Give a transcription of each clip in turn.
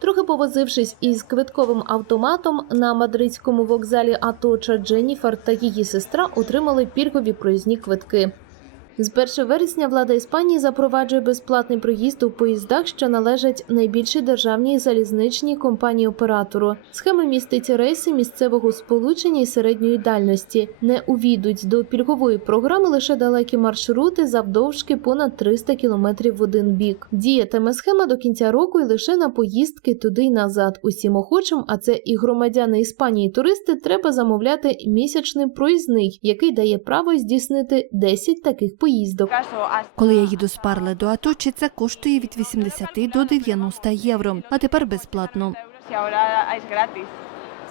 Трохи повозившись із квитковим автоматом на мадридському вокзалі Аточа Дженніфер та її сестра отримали пільгові проїзні квитки. З 1 вересня влада Іспанії запроваджує безплатний проїзд у поїздах, що належать найбільшій державній залізничній компанії оператору. Схема містить рейси місцевого сполучення і середньої дальності. Не увійдуть до пільгової програми лише далекі маршрути завдовжки понад 300 кілометрів в один бік. Діятиме схема до кінця року і лише на поїздки туди й назад. Усім охочим, а це і громадяни Іспанії, і туристи, треба замовляти місячний проїзний, який дає право здійснити 10 таких поїздок. Коли я їду з Парле до Аточі, це коштує від 80 до 90 євро, а тепер безплатно.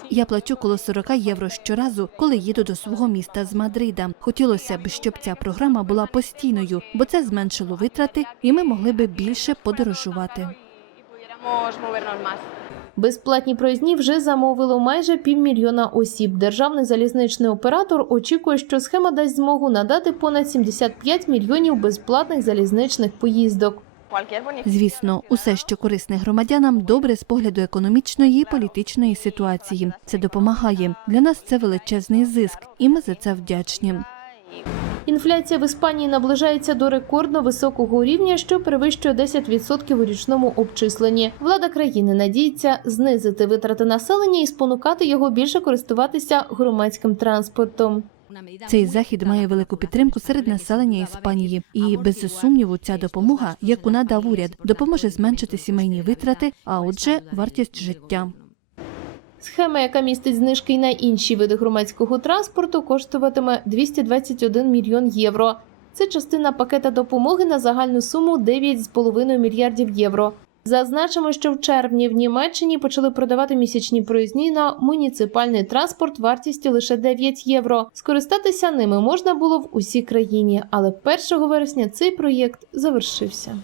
Я плачу коло 40 євро щоразу, коли їду до свого міста з Мадрида. Хотілося б, щоб ця програма була постійною, бо це зменшило витрати, і ми могли би більше подорожувати. Безплатні проїзні вже замовило майже півмільйона осіб. Державний залізничний оператор очікує, що схема дасть змогу надати понад 75 мільйонів безплатних залізничних поїздок. Звісно, усе, що корисне громадянам, добре з погляду економічної і політичної ситуації. Це допомагає. Для нас це величезний зиск, і ми за це вдячні. Інфляція в Іспанії наближається до рекордно високого рівня, що перевищує 10% у річному обчисленні. Влада країни надіється знизити витрати населення і спонукати його більше користуватися громадським транспортом. Цей захід має велику підтримку серед населення Іспанії, і без сумніву, ця допомога, яку надав уряд, допоможе зменшити сімейні витрати, а отже, вартість життя. Схема, яка містить знижки й на інші види громадського транспорту, коштуватиме 221 мільйон євро. Це частина пакета допомоги на загальну суму 9,5 мільярдів євро. Зазначимо, що в червні в Німеччині почали продавати місячні проїзні на муніципальний транспорт вартістю лише 9 євро. Скористатися ними можна було в усій країні, але 1 вересня цей проєкт завершився.